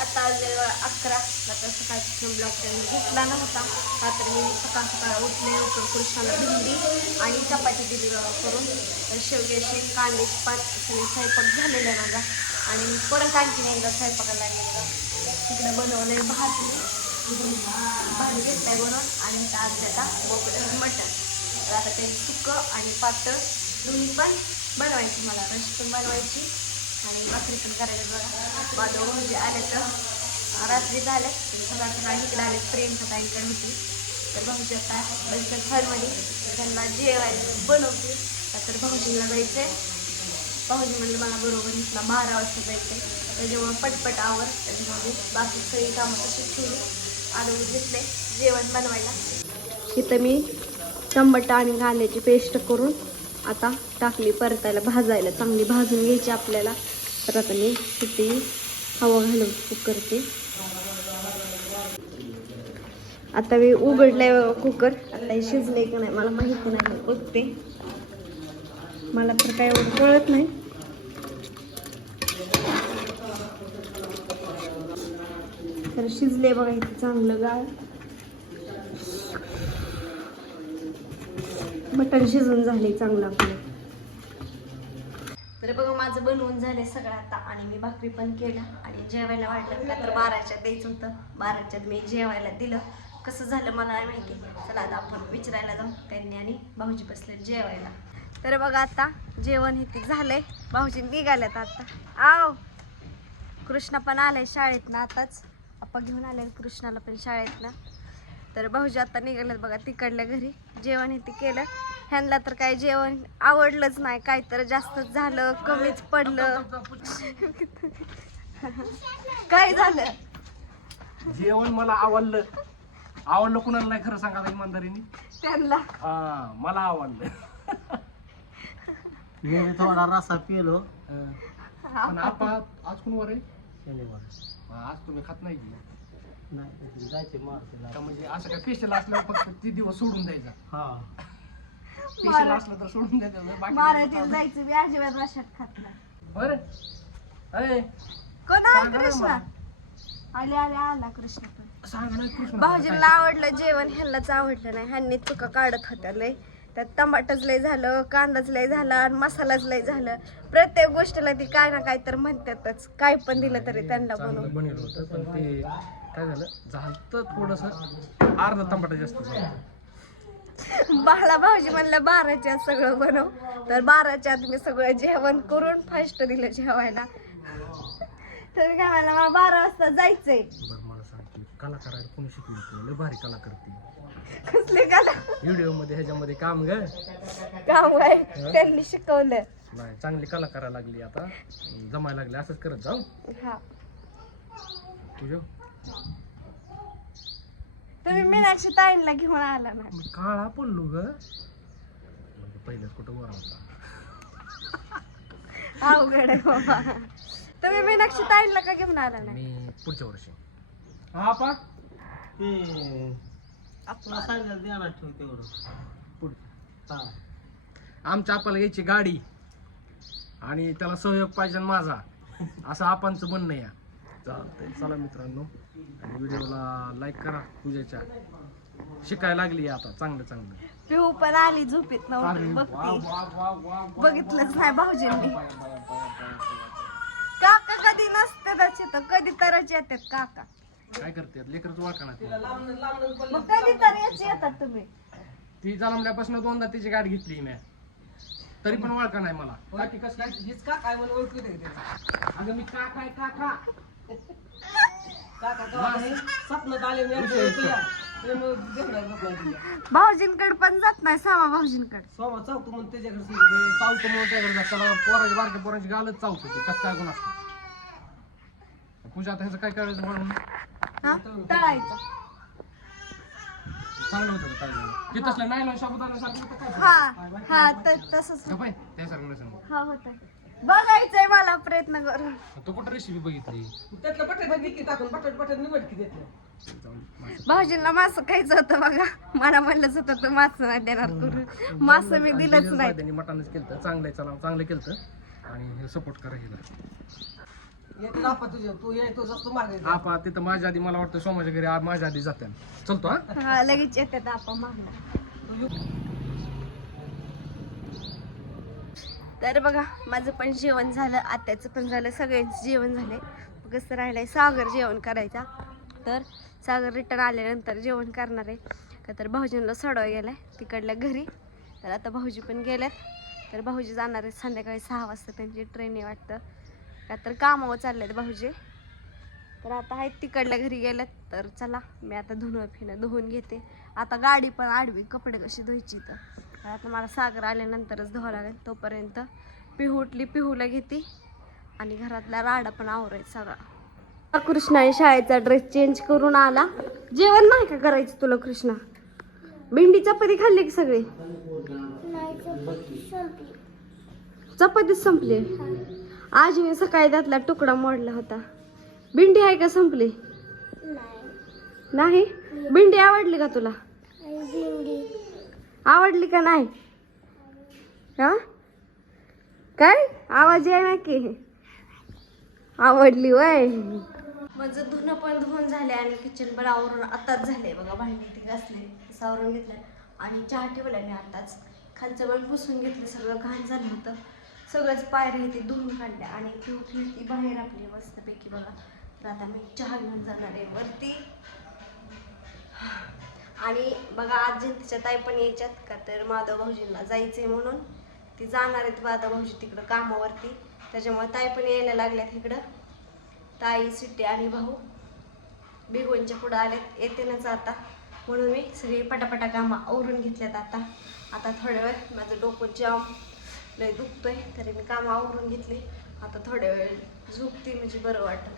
आता जे अकरा आता सकाळचा ब्लॉग त्यांनी घेतला नव्हता. का तर मी सकाळ सकाळ उठले लवकर कृष्णाला भिंडी आणि चपाती दिली करून. तर शेवग्याशी कांद्याची पात सगळे स्वयंपाक झालेला आहे माझा. आणि परत आणखीन एकदा स्वयंपाकाला लागेल तिकडे बनवलंय भाजी भाजी घेतलाय बनवून आणि त्यात देता बोकडं मटण. तर आता ते सुकं आणि पातळ दोन्ही पण बनवायची मला. रशी पण बनवायची. आणि भाकरी पण करायचं बघा. माझं म्हणजे आले तर रात्री झाले. सगळ्यांना सकाळी इकडे आले. प्रेमच्या ताईकडे होती. तर भाऊजी आता बसतात हॉलमध्ये त्यांना जेवायला बनवते. तर भाऊजीला जायचंय. भाऊजी म्हणलं मला बरोबर इथला बारा वाजता जायचंय. त्याच्यामुळे पटपट आवर त्याच्यामध्ये बाकी सगळी कामं तशीच ठेवली. आडवून घेतले जेवण बनवायला. इथं मी टमाटा आणि कांद्याची पेस्ट करून आता टाकली परतायला भाजायला. चांगली भाजून घ्यायची आपल्याला. तर आता मी किती हवा घालून कुकरचे आता मी उघडलंय कुकर आता हे शिजलंय का नाही मला माहिती नाही. बघते. मला तर काय एवढं कळत नाही. तर शिजले बघा इथे चांगलं गाळ. मटण शिजून झाले चांगलं आपलं. तर बघा माझं बनवून झालंय सगळं आता आणि मी भाकरी पण केलं आणि जेवायला वाटलं का तर बाराच्यात द्यायचं होतं. बाराच्यात मी जेवायला दिलं. कसं झालं मला नाही माहिती. चला आता आपण विचारायला जाऊ. त्यांनी आणि भाऊजी बसले जेवायला. तर बघा आता जेवण इथे झालंय. भाऊजी निघाल्यात आता. आव! कृष्णा पण आलाय शाळेत ना आताच. पप्पा घेऊन आले कृष्णाला पण शाळेत ना तर भाऊजी आता निघाल्यात बघा तिकडल्या घरी. जेवण इथे केलं. ह्यांना तर काय जेवण आवडलंच नाही. काय तर जास्तच झालं कमीच पडलं. काय झालं? जेवण मला आवडलं. आवडलं कुणाला नाही खरं सांगा आता इमानदारीने. त्यांना. हा मला आवडलं. मी थोडा रसा पिलो. अं, पण आपा आज कोण वर आहे? शनिवार. आज तुम्ही खात नाही की? नाही जायचे म्हणजे असं काय स्पेशल असल्यावर फक्त ती दिवस सोडून द्यायचा. हा. स्पेशल असलं तर सोडून द्यायचं बाकी महाराज जायचं मी अजिबात रशात खात नाही. बरं. अरे कोण आला सांगा ना कृष्णा? मला. आले आले आला कृष्ण पण. सांग ना कृष्ण भाऊजींना आवडलं जेवण ह्यांनाच आवडलं नाही. ह्यांनी चुका काढत होत्या लय. त्यात टमाटच लय झालं कांदाच लय झाला आणि मसालाच लय झालं. प्रत्येक गोष्टीला ती काय ना काय तर म्हणतातच. काय पण दिलं तरी त्यांना बनवून. बनवलं होतं पण ते काय झालं झालं थोडस अर्धा टमाटा जास्त झाला. बाळा भाऊजी म्हणलं बाराच्या आत सगळं बनव. तर बाराच्या आत मी सगळं जेवण करून फास्ट दिलं जेवायला. तर काय म्हणलं मला बारा वाजता जायचंय. बरं मला सांग की कला करायला कोणी शिकवली तुला? लय भारी कला करते कसले का व्हिडिओमध्ये ह्याच्यामध्ये काम ग. काम आहे. त्यांनी शिकवलं. नाही चांगली कला करायला लागली आता. जमायला लागली असंच करत जाऊ. हा. तुझ्या तुम्ही मीनाक्षी ताईंना घेऊन आला ना मी काळा पडलो ग. म्हणजे पहिलेच कुठं वर होता. अवघड आहे बाबा. तुम्ही मीनाक्षी ताईंना का घेऊन आला ना मी पुढच्या वर्षी. हा पा. ते ठेव तेवढं. पुढ. हा. आमच्या आपल्याला घ्यायची गाडी. आणि त्याला सहयोग पाहिजे माझा. असं आपणचं म्हणणं या चालतंय. चला मित्रांनो आणि व्हिडिओला लाईक करा पूजेच्या. शिकायला लागली आता चांगलं चांगलं. पिऊ पण आली झोपीत नव्हती बघते. बघितलंच नाही भाऊजींनी. काका कधी नसते त्याचे तर कधी तरच येतात काका. काय करते लेकरच वाळकणा मग कधी तर याचे येतात तुम्ही. ती जलमल्यापासून दोनदा तिची गाठ घेतली मी. तरी पण वळका नाही मला. बाकी कसं काय? काय ओळखू दे अगं मी का काय का का भाऊजींकडे पण जात नाही सामा भाऊजींकडे. सोमा चौक म्हणून त्याच्याकडे चावतो म्हणून त्याकडे जात पोराची बारक्या पोराची गालच चावतो ती. कसं काय गुण असतो पूजा आता ह्याचं काय करायचं म्हणून? हा? तळायचं. चांगलं होतं काय झालं ते तसलं नाही सारखं हा. हा तसंच. त्यासारखं नसेल. हा होत. बघायचंय मला प्रयत्न करून. तू कुठं रेसिपी बघितली? त्यातलं बटाटे डिक्की टाकून बटाटे बटाटे निवड की देतलं जाऊन मासे. भाऊजींना मासं खायचं होतं बघा. मला म्हणलंच होतं तर मासं नाही देणार करून मासं मी दिलंच नाही. त्यांनी मटणच केलं चांगलं आहे चला चांगलं केलं आणि हे सपोर्ट करा हिला. येते आपा तुझ्या तू येतो जास्त मागे आपा तिथं माझ्या आधी मला वाटतं सोमाच्या घरी आ- माझ्या आधी जाते चलतो हा? हा लगेच येतात आपण मागला तर बघा माझं पण जेवण झालं आत्याचं पण झालं सगळ्यांचं जेवण झालं आहे कसं राहिलंय सागर जेवण करायचा. तर सागर रिटर्न आल्यानंतर जेवण करणार आहे. का तर भाऊजींना गेला गेलाय तिकडल्या घरी. तर आता भाऊजी पण गेल्यात. तर भाऊजी जाणार आहेत संध्याकाळी सहा वाजता त्यांची ट्रेन आहे वाटतं. का तर कामावर चाललेत भाऊजी. तर आता आहेत तिकडल्या घरी गेल्यात. तर चला मी आता धुणं फिणं धुवून घेते. आता गाडी पण आडवी कपडे कशी धुवायची तर आता मला सागर आल्यानंतरच धुवावं लागेल. तोपर्यंत पिहू उठली पिहूला घेते. आणि घरातला राडा पण आवरायचा सगळा. कृष्णाने शाळेचा ड्रेस चेंज करून आला. जेवण नाही का करायचं तुला कृष्णा? भेंडी चपाती खाल्ली की सगळी? चपातीच संपली. आज मी सकाळी त्यातला तुकडा मोडला होता. भेंडी आहे का संपली? नाही. भेंडी आवडली का तुला? आवडली का नाही? हा? काय? आवाज आहे ना की. आवडली वय. माझं धुणं पण धुवून झाले आणि किचन पण आवरून आताच झाले बघा भांडी ते घासले सावरून घेतलं आणि चहा ठेवला मी आताच. खालचं पण पुसून घेतलं सगळं घाण झालं होतं. सगळंच पायऱ्या ते धुवून काढल्या. आणि ती उठली ती बाहेर आपली मस्तपैकी बघा. तर आता मी चहा घेऊन जाणार आहे वरती. आणि बघा आज जयंतीच्या ताई पण यायच्यात का तर माधव भाऊजींना जायचंय म्हणून. ती जाणार आहेत माधव भाऊजी तिकडं कामावरती. त्याच्यामुळे ताई पण यायला लागल्यात इकडं. ताई सुट्टी आणि भाऊ बिगोनच्या पुढं आलेत. येते ना आता. म्हणून मी सगळी पटापटा कामं आवरून घेतल्यात आता. आता थोड्या वेळ माझं डोकं जाम लय दुखतोय तरी मी कामं आवरून घेतली. आता थोड्या वेळ झोपते म्हणजे बरं वाटतं.